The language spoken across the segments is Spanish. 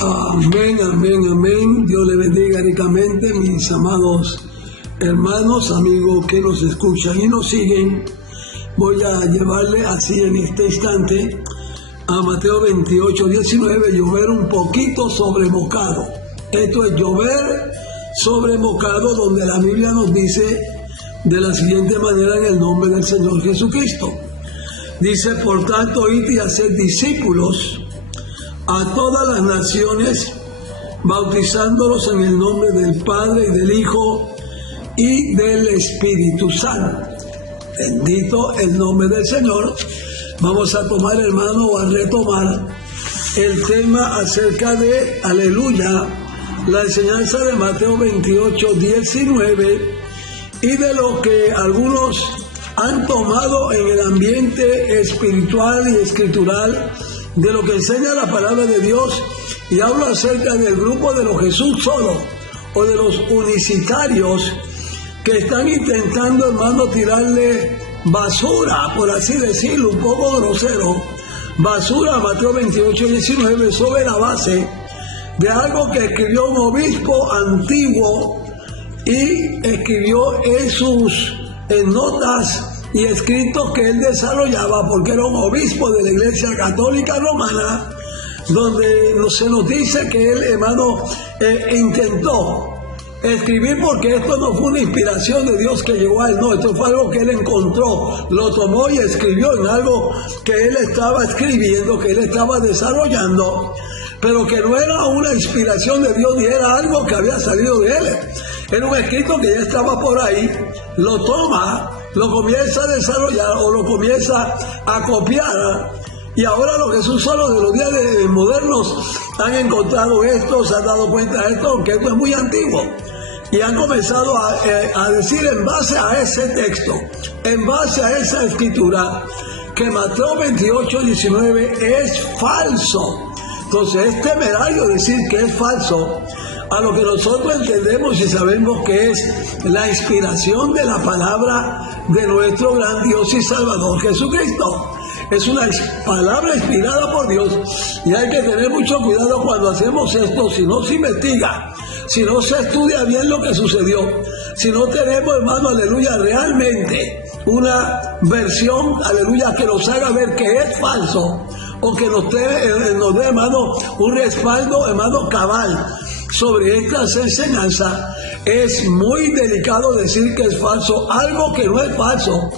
Amén, amén, amén. Dios le bendiga ricamente, mis amados hermanos, amigos que nos escuchan y nos siguen. Voy a llevarle así en este instante a Mateo 28, 19, llover un poquito sobre mojado. Esto es llover sobre mojado, donde la Biblia nos dice de la siguiente manera en el nombre del Señor Jesucristo. Dice, por tanto, id y haced discípulos a todas las naciones, bautizándolos en el nombre del Padre y del Hijo y del Espíritu Santo. Bendito el nombre del Señor. Vamos a tomar, hermano, o a retomar el tema acerca de, aleluya, la enseñanza de Mateo 28, 19, y de lo que algunos han tomado en el ambiente espiritual y escritural de lo que enseña la palabra de Dios, y hablo acerca del grupo de los Jesús solo, o de los unicitarios, que están intentando, hermano, tirarle basura, por así decirlo, un poco grosero, basura a Mateo 28, 19, sobre la base de algo que escribió un obispo antiguo y escribió en sus notas y escritos que él desarrollaba, porque era un obispo de la Iglesia Católica Romana, donde se nos dice que él, hermano, intentó escribir, porque esto no fue una inspiración de Dios que llegó a él, no, esto fue algo que él encontró, lo tomó y escribió en algo que él estaba escribiendo, que él estaba desarrollando, pero que no era una inspiración de Dios ni era algo que había salido de él. Era un escrito que ya estaba por ahí, lo toma, lo comienza a desarrollar o lo comienza a copiar, y ahora los Jesús solo de los días modernos han encontrado esto, se han dado cuenta de esto, aunque esto es muy antiguo, y han comenzado a decir en base a ese texto, en base a esa escritura, que Mateo 28, 19 es falso. Entonces es temerario decir que es falso a lo que nosotros entendemos y sabemos que es la inspiración de la palabra de nuestro gran Dios y Salvador Jesucristo. Es una palabra inspirada por Dios, y hay que tener mucho cuidado cuando hacemos esto. Si no se investiga, si no se estudia bien lo que sucedió, si no tenemos, hermano, aleluya, realmente una versión, aleluya, que nos haga ver que es falso, o que nos dé, hermano, un respaldo, hermano, cabal sobre estas enseñanzas, es muy delicado decir que es falso algo que no es falso,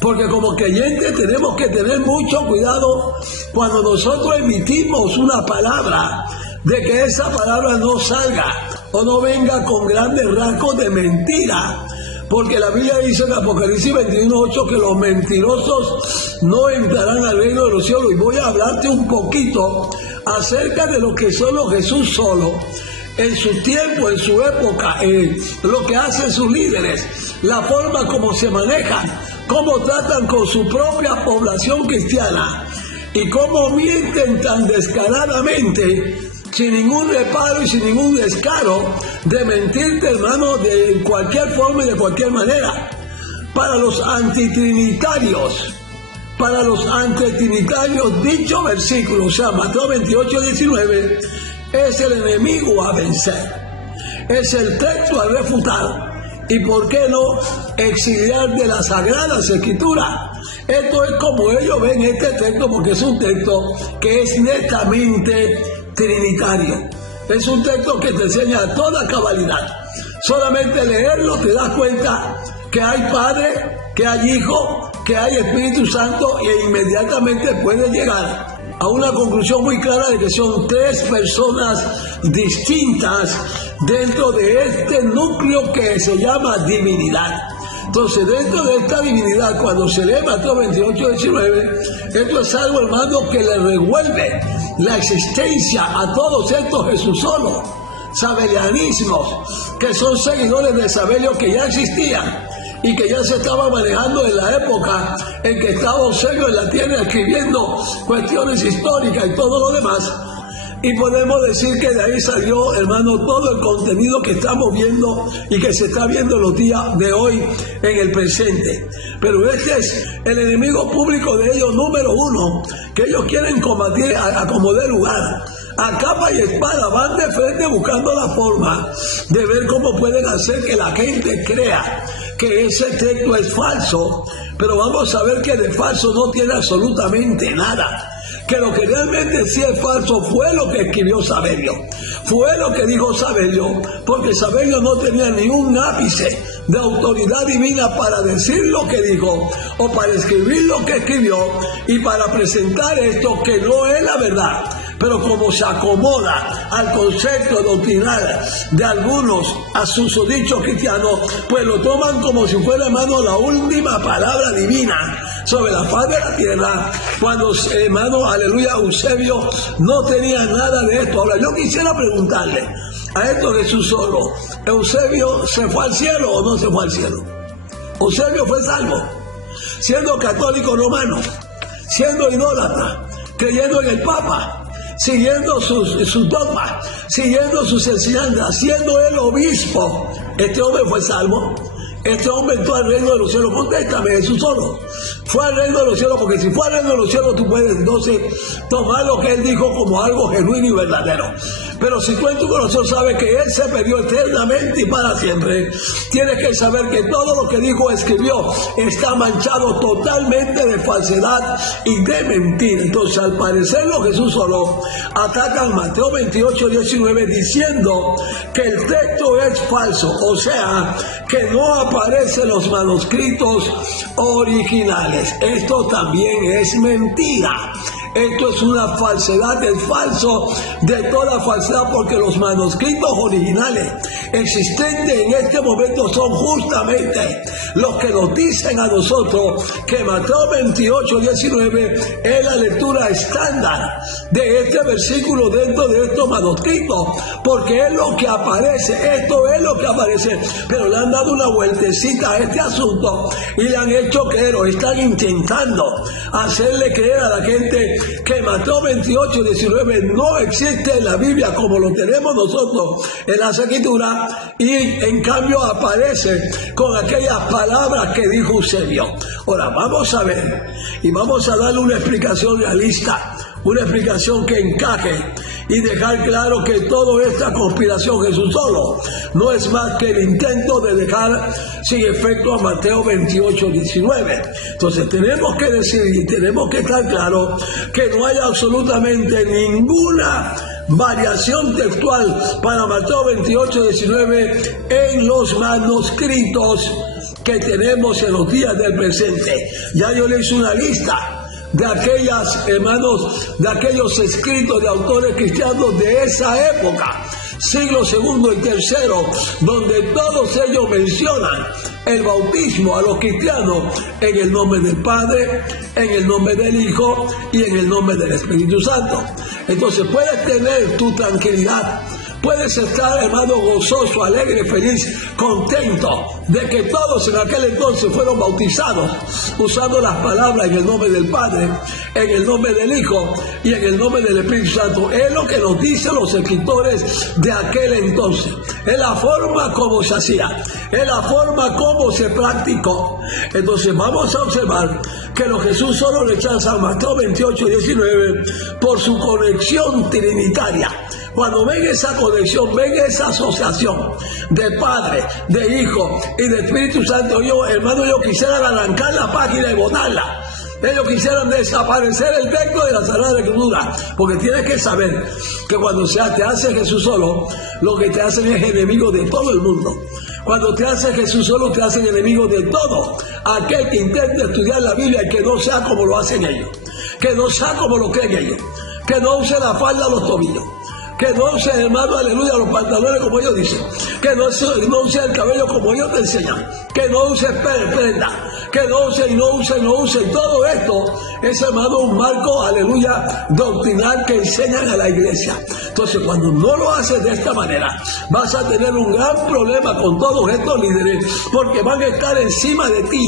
porque como creyentes tenemos que tener mucho cuidado cuando nosotros emitimos una palabra, de que esa palabra no salga o no venga con grandes rasgos de mentira, porque la Biblia dice en Apocalipsis 21:8 que los mentirosos no entrarán al reino de los cielos. Y voy a hablarte un poquito acerca de lo que son los Jesús solo, en su tiempo, en su época, lo que hacen sus líderes, la forma como se manejan, cómo tratan con su propia población cristiana, y cómo mienten tan descaradamente, sin ningún reparo y sin ningún descaro, de mentirte, hermano, de cualquier forma y de cualquier manera. Para los antitrinitarios, dicho versículo, o sea, Mateo 28, 19, es el enemigo a vencer, es el texto a refutar, y por qué no exiliar de las Sagradas Escrituras. Esto es como ellos ven este texto, porque es un texto que es netamente trinitario. Es un texto que te enseña toda cabalidad. Solamente leerlo te das cuenta que hay Padre, que hay Hijo, que hay Espíritu Santo, e inmediatamente puedes llegar a una conclusión muy clara de que son tres personas distintas dentro de este núcleo que se llama divinidad. Entonces, dentro de esta divinidad, cuando se lee Mateo 28, 19, esto es algo, hermano, que le revuelve la existencia a todos estos Jesús solo, sabelianismos, que son seguidores de Sabelio, que ya existían y que ya se estaba manejando en la época en que estaba Eusebio en la tierra escribiendo cuestiones históricas y todo lo demás. Y podemos decir que de ahí salió, hermano, todo el contenido que estamos viendo y que se está viendo en los días de hoy en el presente. Pero este es el enemigo público de ellos número uno, que ellos quieren combatir a como dé lugar, a capa y espada van de frente buscando la forma de ver cómo pueden hacer que la gente crea que ese texto es falso, pero vamos a ver que de falso no tiene absolutamente nada. Que lo que realmente sí es falso fue lo que escribió Sabelio, fue lo que dijo Sabelio, porque Sabelio no tenía ni un ápice de autoridad divina para decir lo que dijo o para escribir lo que escribió y para presentar esto que no es la verdad. Pero como se acomoda al concepto doctrinal de algunos a sus dichos cristianos, pues lo toman como si fuera, hermano, la última palabra divina sobre la faz de la tierra, cuando, hermano, aleluya, Eusebio no tenía nada de esto. Ahora, yo quisiera preguntarle a esto Jesús solo, ¿Eusebio se fue al cielo o no se fue al cielo? Eusebio fue salvo, siendo católico romano, siendo idólatra, creyendo en el Papa, siguiendo sus dogmas, siguiendo sus enseñanzas, siendo él obispo. Este hombre fue salvo. Este hombre entró al reino de los cielos. Contéstame, Jesús solo. Fue al reino de los cielos, porque si fue al reino de los cielos, tú puedes entonces tomar lo que él dijo como algo genuino y verdadero. Pero si tú en tu corazón sabes que él se perdió eternamente y para siempre, tienes que saber que todo lo que dijo, escribió, está manchado totalmente de falsedad y de mentira. Entonces, al parecerlo, Jesús solo ataca al Mateo 28, 19, diciendo que el texto es falso, o sea, que no aparecen los manuscritos originales. Esto también es mentira. Esto es una falsedad, es falso de toda falsedad, porque los manuscritos originales existentes en este momento son justamente los que nos dicen a nosotros que Mateo 28, 19 es la lectura estándar de este versículo dentro de estos manuscritos, porque es lo que aparece, esto es lo que aparece, pero le han dado una vueltecita a este asunto y le han hecho creer, o están intentando hacerle creer a la gente que Mateo 28, 19 no existe en la Biblia como lo tenemos nosotros en las Escrituras, y en cambio aparece con aquellas palabras que dijo Eusebio. Ahora vamos a ver y vamos a darle una explicación realista, una explicación que encaje y dejar claro que toda esta conspiración, Jesús solo, no es más que el intento de dejar sin efecto a Mateo 28, 19. Entonces tenemos que decir y tenemos que estar claro que no hay absolutamente ninguna variación textual para Mateo 28, 19 en los manuscritos que tenemos en los días del presente. Ya yo le hice una lista de aquellas, hermanos, de aquellos escritos de autores cristianos de esa época, siglo segundo y tercero, donde todos ellos mencionan el bautismo a los cristianos en el nombre del Padre, en el nombre del Hijo y en el nombre del Espíritu Santo. Entonces puedes tener tu tranquilidad, puedes estar, hermano, gozoso, alegre, feliz, contento de que todos en aquel entonces fueron bautizados usando las palabras en el nombre del Padre, en el nombre del Hijo y en el nombre del Espíritu Santo. Es lo que nos dicen los escritores de aquel entonces. Es la forma como se hacía, es la forma como se practicó. Entonces vamos a observar que los Jesús solo rechazan Mateo 28, 19 por su conexión trinitaria. Cuando ven esa conexión, ven esa asociación de Padre, de Hijo y de Espíritu Santo, yo, hermano, ellos quisieran arrancar la página y botarla. Ellos quisieran desaparecer el texto de la Sagrada Escritura, porque tienes que saber que cuando te hace Jesús solo, lo que te hacen es enemigo de todo el mundo. Cuando te hace Jesús solo, te hacen enemigo de todo aquel que intente estudiar la Biblia y que no sea como lo hacen ellos, que no sea como lo creen ellos, que no use la falda a los tobillos, que no use, hermano, aleluya, los pantalones como ellos dicen, que no use el cabello como ellos te enseñan, que no use prenda, que no use y no use. Todo esto es, hermano, un marco, aleluya, doctrinal que enseñan a la iglesia. Entonces, cuando no lo haces de esta manera, vas a tener un gran problema con todos estos líderes, porque van a estar encima de ti,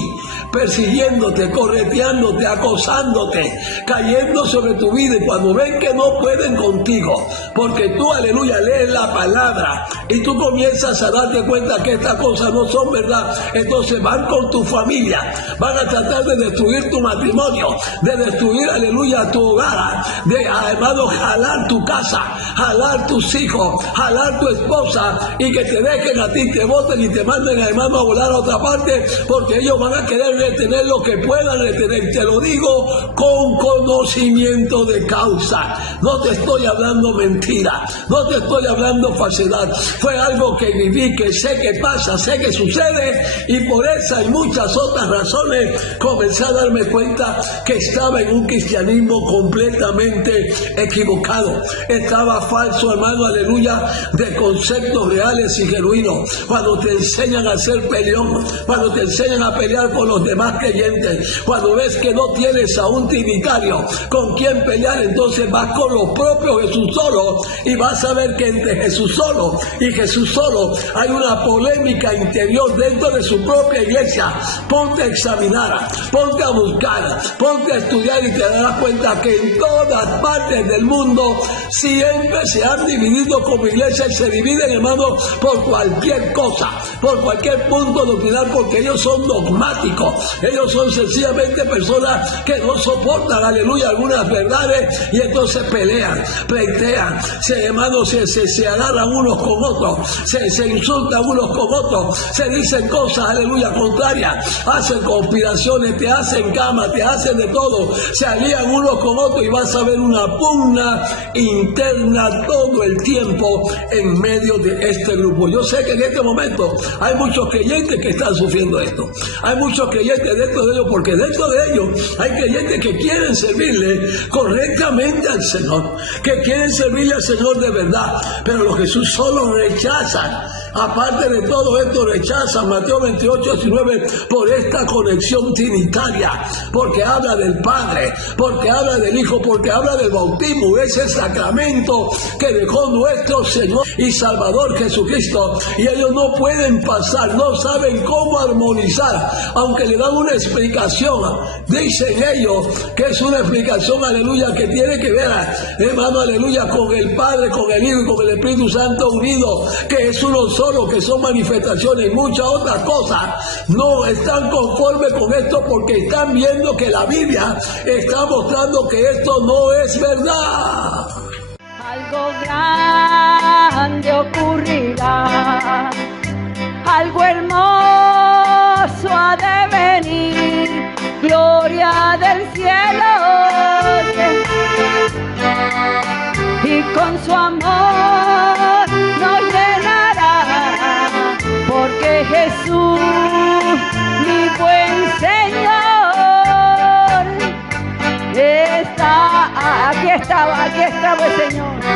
persiguiéndote, correteándote, acosándote, cayendo sobre tu vida, y cuando ven que no pueden contigo, porque tú, aleluya, lees la palabra y tú comienzas a darte cuenta que estas cosas no son verdad, entonces van con tu familia van a tratar de destruir tu matrimonio, de destruir, aleluya, tu hogar, de, hermano, jalar tu casa, jalar tus hijos, jalar tu esposa y que te dejen a ti, te boten y te manden, hermano, a volar a otra parte, porque ellos van a querer retener lo que puedan retener. Te lo digo con conocimiento de causa. No te estoy hablando mentira, no te estoy hablando falsedad. Fue algo que viví, que sé que pasa, sé que sucede, y por esa y muchas otras razones comencé a darme cuenta que estaba en un cristianismo completamente equivocado. Estaba falso, hermano, aleluya, de conceptos reales y genuinos. Cuando te enseñan a ser peleón, cuando te enseñan a pelear con los demás creyentes, cuando ves que no tienes a un trinitario con quien pelear, entonces vas con los propios Jesús solo, y vas a ver que entre Jesús solo y Jesús solo hay una polémica interior dentro de su propia iglesia. Ponte a examinar, ponte a buscar, ponte a estudiar y te darás cuenta que en todas partes del mundo siempre se han dividido como iglesia y se dividen, hermano, por cualquier cosa, por cualquier punto doctrinal, porque ellos son dogmáticos, ellos son sencillamente personas que no soportan, aleluya, algunas verdades, y entonces pelean, pleitean, se agarran unos con otros, se insultan unos con otros, se dicen cosas, aleluya, contrarias, hacen conspiraciones, te hacen cama, te hacen de todo, se alían unos con otros, y vas a ver una pugna interna todo el tiempo en medio de este grupo. Yo sé que en este momento hay muchos creyentes que están sufriendo esto, hay muchos creyentes dentro de ellos, porque dentro de ellos hay creyentes que quieren servirle correctamente al Señor, que quieren servirle al Señor de verdad, pero los Jesús solo rechazan. Aparte de todo esto, rechazan Mateo 28, 19 por esta conexión trinitaria, porque habla del Padre, porque habla del Hijo, porque habla del bautismo, ese sacramento que dejó nuestro Señor y Salvador Jesucristo, y ellos no pueden pasar, no saben cómo armonizar, aunque le dan una explicación. Dicen ellos que es una explicación, aleluya, que tiene que ver, hermano, aleluya, con el Padre, con el Hijo y con el Espíritu Santo unidos, que es uno solo, que son manifestaciones y muchas otras cosas. No están conformes con esto porque están viendo que la Biblia está mostrando que esto no es verdad. Algo grande ocurrirá, algo hermoso ha de venir, gloria del cielo, y con su amor